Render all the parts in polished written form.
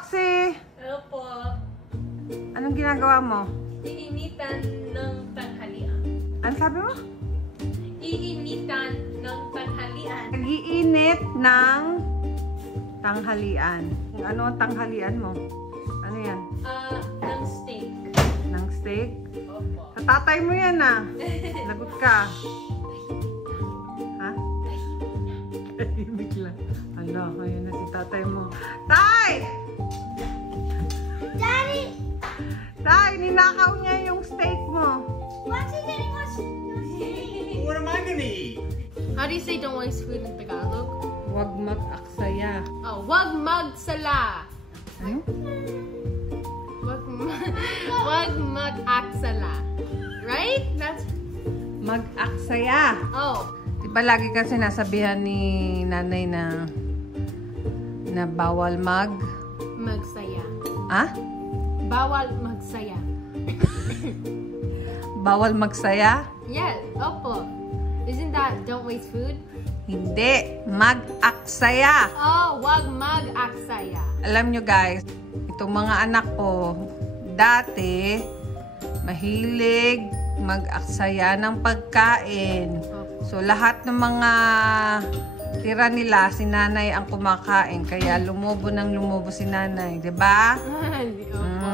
Roxy! Opo. Anong ginagawa mo? Iinitan ng tanghalian. Ano sabi mo? Iinitan ng tanghalian. Nag-iinit ng tanghalian. Ano ang tanghalian mo? Ano yan? Ng steak. Ng steak? Opo. Sa tatay mo yan ah. Lagot ka. Ha? Tahimik lang. Hala, ayun na si tatay mo. Tay! Daddy! Tay, ninakaw niya yung steak mo. What's he getting us? What am I gonna eat? How do you say don't waste food in Tagalog? Huwag mag-aksaya. Oh, wag magsala. Ano? Wag mag-aksala. Right? That's... Mag-aksaya. Oh. Diba lagi kasi nasabihan ni nanay na bawal Magsaya. Ah? Bawal magsaya. Bawal magsaya? Yes. Opo. Isn't that don't waste food? Hindi. Mag-aksaya. Oh, wag mag-aksaya. Alam nyo guys, itong mga anak ko, dati, mahilig mag-aksaya ng pagkain. So, lahat ng mga tira nila, si nanay ang kumakain. Kaya lumubo si nanay. Diba? Opo.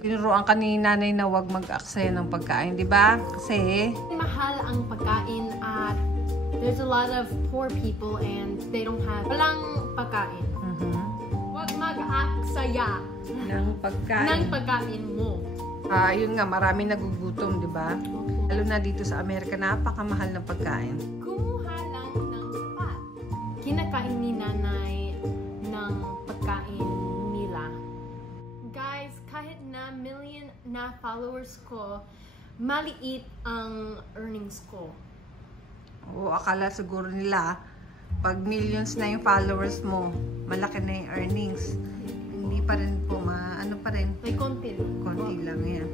Sinuruan ka ni nanay na huwag mag-aksaya ng pagkain. Diba? Kasi, Mahal ang pagkain at there's a lot of poor people and they don't have walang pagkain. Wag mag-aksaya ng pagkain. ng pagkain mo. Yun nga, marami nagugutom, diba? Lalo na dito sa Amerika, napakamahal ng pagkain. Kumuha lang ng sapat. Kinakain ni nanay ng pagkain nila. Guys, kahit na million na followers ko, maliit ang earnings ko. O akala siguro nila, pag millions na yung followers mo, malaki na yung earnings. Hindi pa rin po, ano pa rin, May konti lang. konti lang yan.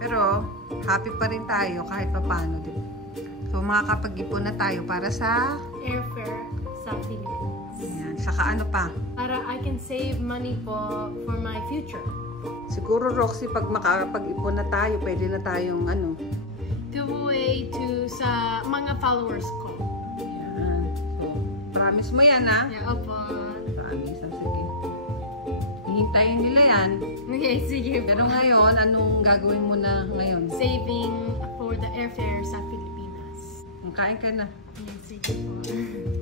Pero, happy pa rin tayo kahit pa paano, diba? So, makakapag-ipon na tayo para sa, Airfare sa Philippines. yan, saka ano pa. Para I can save money po for my future. Siguro, Roxy, pag makakapag-ipon na tayo, pwede na tayong, Giveaway to sa mga followers ko. yan. So, promise mo yan, ha? Yeah, opo. Promise, sige. Hihintayin nila yan. Okay, sige po. Pero ngayon, anong gagawin mo na ngayon? Saving for the airfare sa Pilipinas. Kain ka na. Sige po.